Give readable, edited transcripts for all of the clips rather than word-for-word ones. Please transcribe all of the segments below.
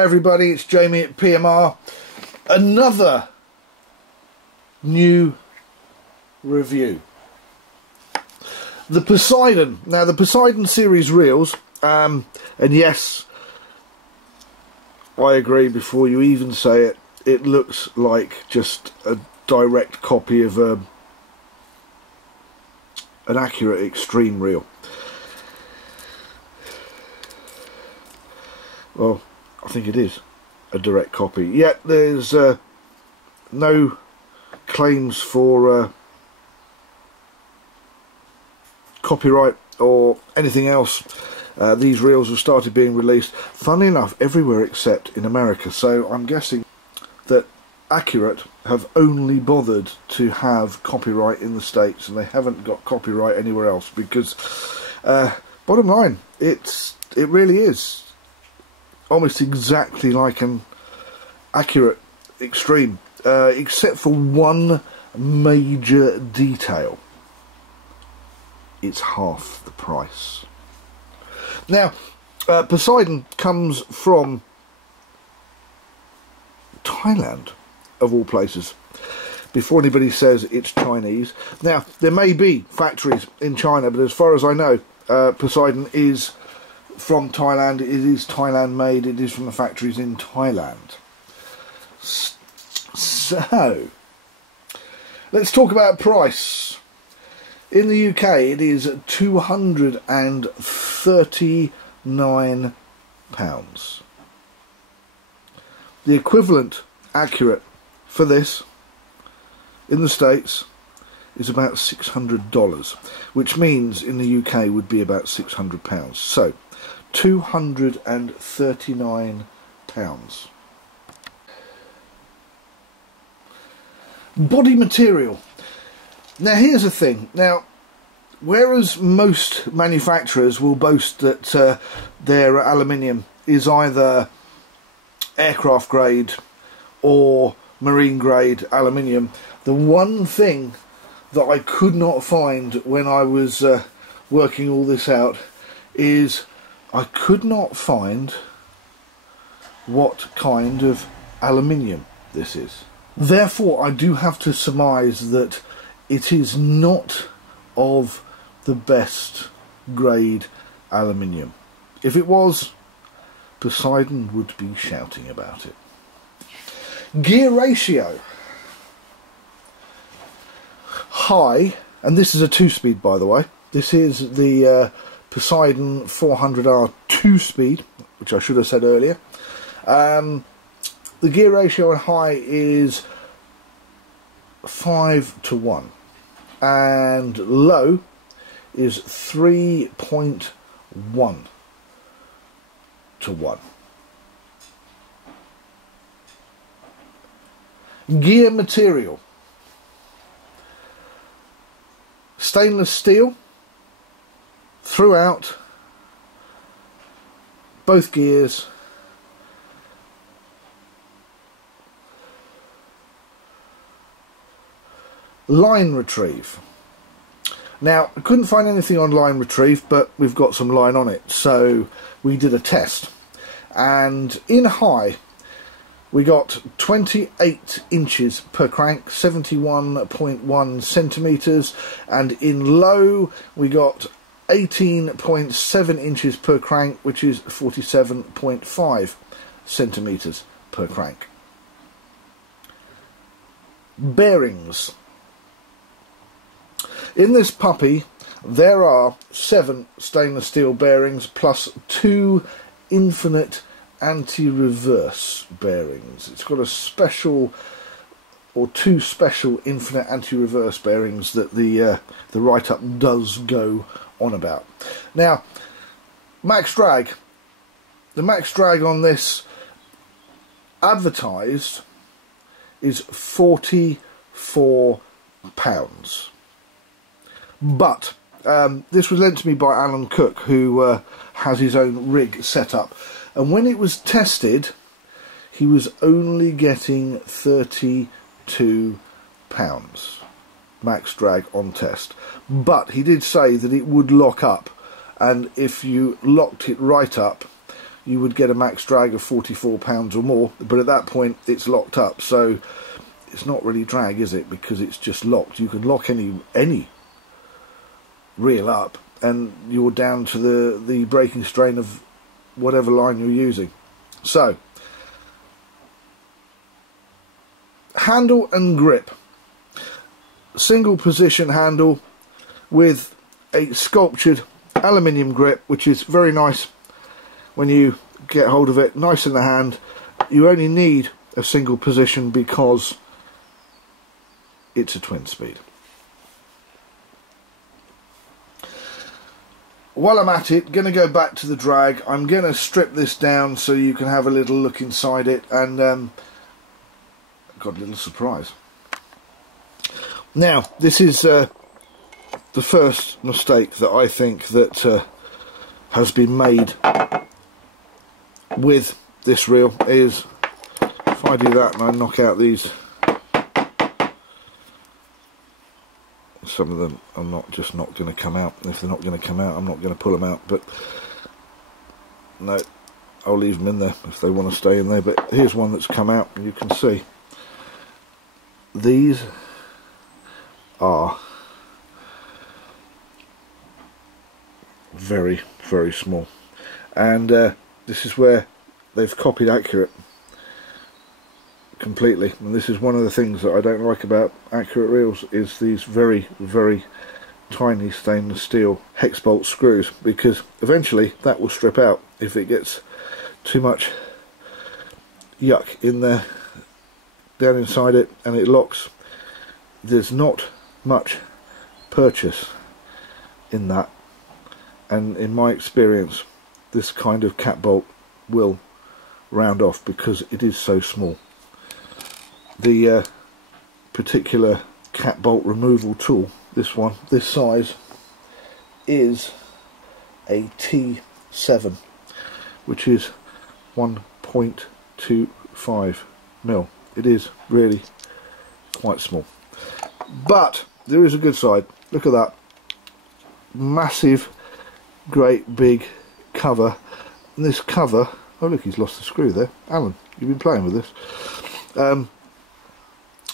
Hi everybody, it's Jamie at PMR. Another new review. The Poseidon. Now the Poseidon series reels, and yes, I agree before you even say it, it looks like just a direct copy of an accurate extreme reel. Well, I think it is a direct copy. Yet there's no claims for copyright or anything else. These reels have started being released, funnily enough, everywhere except in America. So I'm guessing that Accurate have only bothered to have copyright in the States, and they haven't got copyright anywhere else. Because bottom line, it really is almost exactly like an Accurate Extreme, except for one major detail. It's half the price. Now, Poseidon comes from Thailand, of all places, before anybody says it's Chinese. Now, there may be factories in China, but as far as I know, Poseidon is from Thailand. It is Thailand made. It is from the factories in Thailand. So let's talk about price. In the UK it is £239. The equivalent Accurate for this in the States is about $600, which means in the UK would be about £600. So £239. Body material. Now here's the thing. Now, whereas most manufacturers will boast that their aluminium is either aircraft grade or marine grade aluminium, the one thing that I could not find when I was working all this out is I could not find what kind of aluminium this is. Therefore, I do have to surmise that it is not of the best grade aluminium. If it was, Poseidon would be shouting about it. Gear ratio. High, and this is a 2-speed, by the way. This is the Poseidon 400R 2-speed, which I should have said earlier. The gear ratio on high is 5:1, and low is 3.1:1. Gear material. Stainless steel throughout both gears. Line retrieve. Now, I couldn't find anything on line retrieve, but we've got some line on it, so we did a test. And in high, we got 28 inches per crank, 71.1 centimetres, and in low, we got 18.7 inches per crank, which is 47.5 centimetres per crank. Bearings. In this puppy, there are 7 stainless steel bearings plus 2 infinite anti-reverse bearings. It's got a special, or 2 special infinite anti-reverse bearings that the write-up does go on about. Now, max drag. The max drag on this advertised is 44 pounds. But this was lent to me by Alan Cook, who has his own rig set up, and when it was tested he was only getting 32 pounds max drag on test. But he did say that it would lock up, and if you locked it right up you would get a max drag of 44 pounds or more, but at that point it's locked up, so it's not really drag, is it, because it's just locked. You can lock any reel up and you're down to the breaking strain of whatever line you're using. So, handle and grip. Single position handle with a sculptured aluminium grip, which is very nice when you get hold of it, nice in the hand. You only need a single position because it's a Twinspeed. While I'm at it, going to go back to the drag. I'm going to strip this down so you can have a little look inside it, and got a little surprise. Now, this is the first mistake that I think that has been made with this reel, is if I do that and I knock out these, some of them are not going to come out. If they're not going to come out, I'm not going to pull them out, but no, I'll leave them in there if they want to stay in there. But here's one that's come out, and you can see these are very, very small, and this is where they've copied Accurate completely. And this is one of the things that I don't like about Accurate reels, is these very, very tiny stainless steel hex bolt screws, because eventually that will strip out if it gets too much yuck in there down inside it and it locks. There's not much purchase in that, and in my experience this kind of cat bolt will round off because it is so small. The particular cat bolt removal tool, this one, this size, is a T7, which is 1.25 mil. It is really quite small, but there is a good side. Look at that massive, great big cover, and this cover, oh look, he's lost the screw there. Alan, you've been playing with this.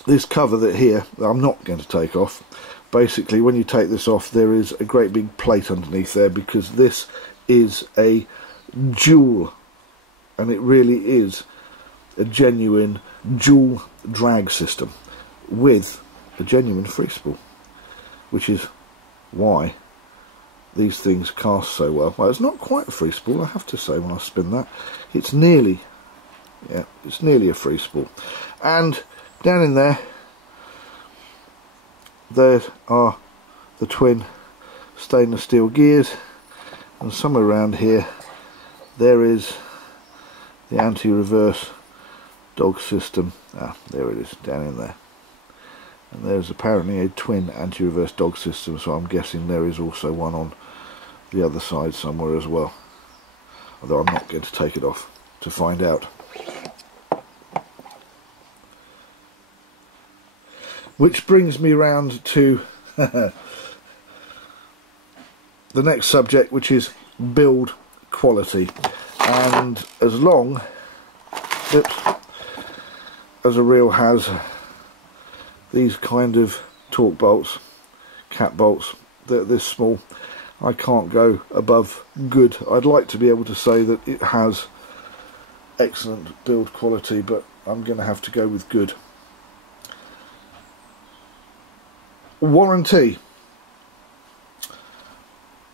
This cover that here, I'm not going to take off. Basically, when you take this off, there is a great big plate underneath there, because this is a jewel, and it really is a genuine dual drag system with a genuine free spool, which is why these things cast so well. Well, it's not quite a free spool, I have to say, when I spin that. It's nearly, yeah, it's nearly a free spool. And down in there are the twin stainless steel gears, and somewhere around here there is the anti-reverse dog system. Ah, there it is, down in there. And there's apparently a twin anti-reverse dog system, so I'm guessing there is also one on the other side somewhere as well, although I'm not going to take it off to find out. Which brings me round to the next subject, which is build quality. And as long as a reel has these kind of torque bolts, cat bolts, they're this small, I can't go above good. I'd like to be able to say that it has excellent build quality, but I'm going to have to go with good. Warranty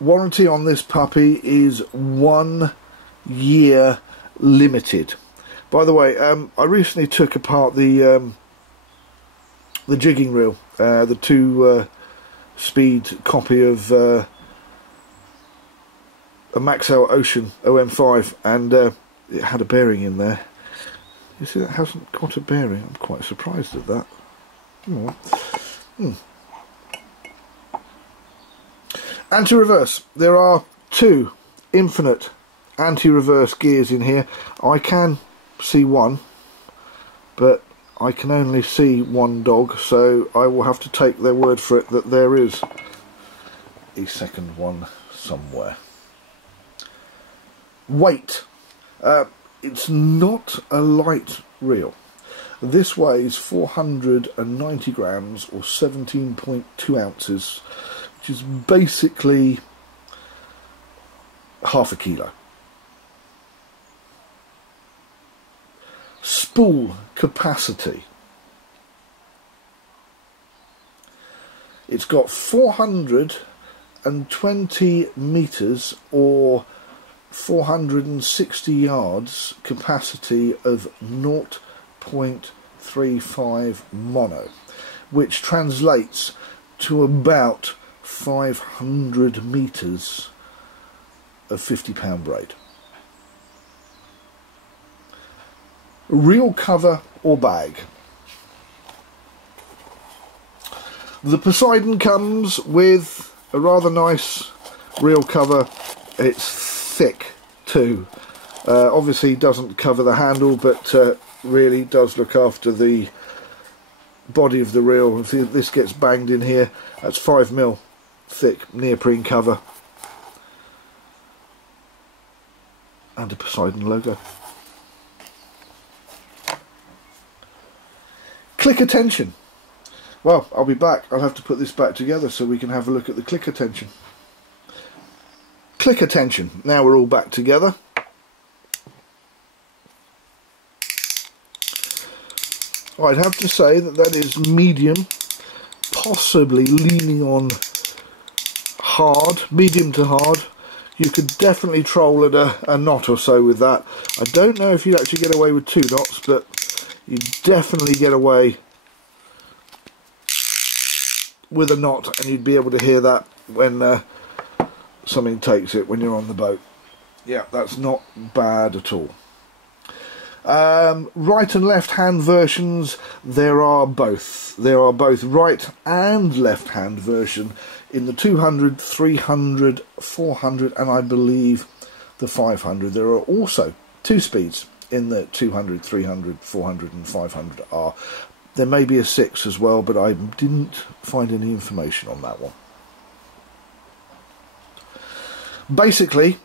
on this puppy is 1 year limited. By the way, I recently took apart the jigging reel, the 2-speed copy of a Maxell Ocean OM5, and it had a bearing in there. You see, that hasn't got a bearing. I'm quite surprised at that. Anti-reverse. There are 2 infinite anti-reverse gears in here. I can see one, but I can only see one dog, so I will have to take their word for it that there is a second one somewhere. Weight. It's not a light reel. This weighs 490 grams or 17.2 ounces, which is basically half a kilo. Spool Capacity. It's got 420 meters or 460 yards capacity of 0.35 mono, which translates to about 500 meters of 50-pound braid. Reel cover or bag. The Poseidon comes with a rather nice reel cover. It's thick too. Obviously doesn't cover the handle, but really does look after the body of the reel. If this gets banged in here, that's 5mm thick neoprene cover and a Poseidon logo. Clicker tension. Well, I'll be back. I'll have to put this back together so we can have a look at the clicker tension. Clicker tension. Now we're all back together. I'd have to say that is medium, possibly leaning on hard, medium to hard. You could definitely troll at a knot or so with that. I don't know if you'd actually get away with 2 knots, but you definitely get away with a knot, and you'd be able to hear that when something takes it when you're on the boat. Yeah, that's not bad at all. Right and left hand versions, there are both. There are both right and left hand version in the 200, 300, 400 and I believe the 500. There are also 2 speeds in the 200, 300, 400 and 500R. There may be a 6 as well, but I didn't find any information on that one. Basically,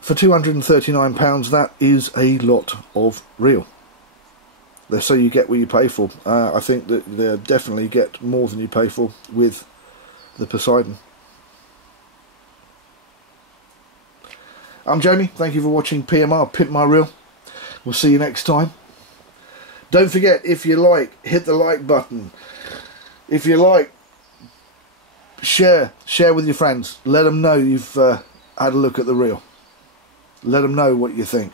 for £239, that is a lot of reel. So you get what you pay for. I think that they definitely get more than you pay for with the Poseidon. I'm Jamie. Thank you for watching PMR, Pimp My Reel. We'll see you next time. Don't forget, if you like, hit the like button. If you like, share with your friends. Let them know you've had a look at the reel. Let them know what you think.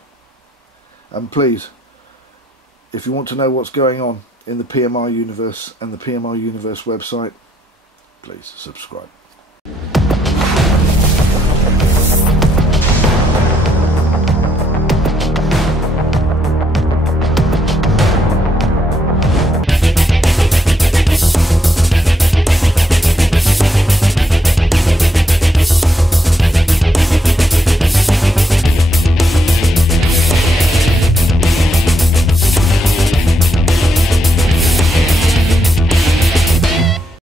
And please, if you want to know what's going on in the PMR universe and the PMR universe website, please subscribe.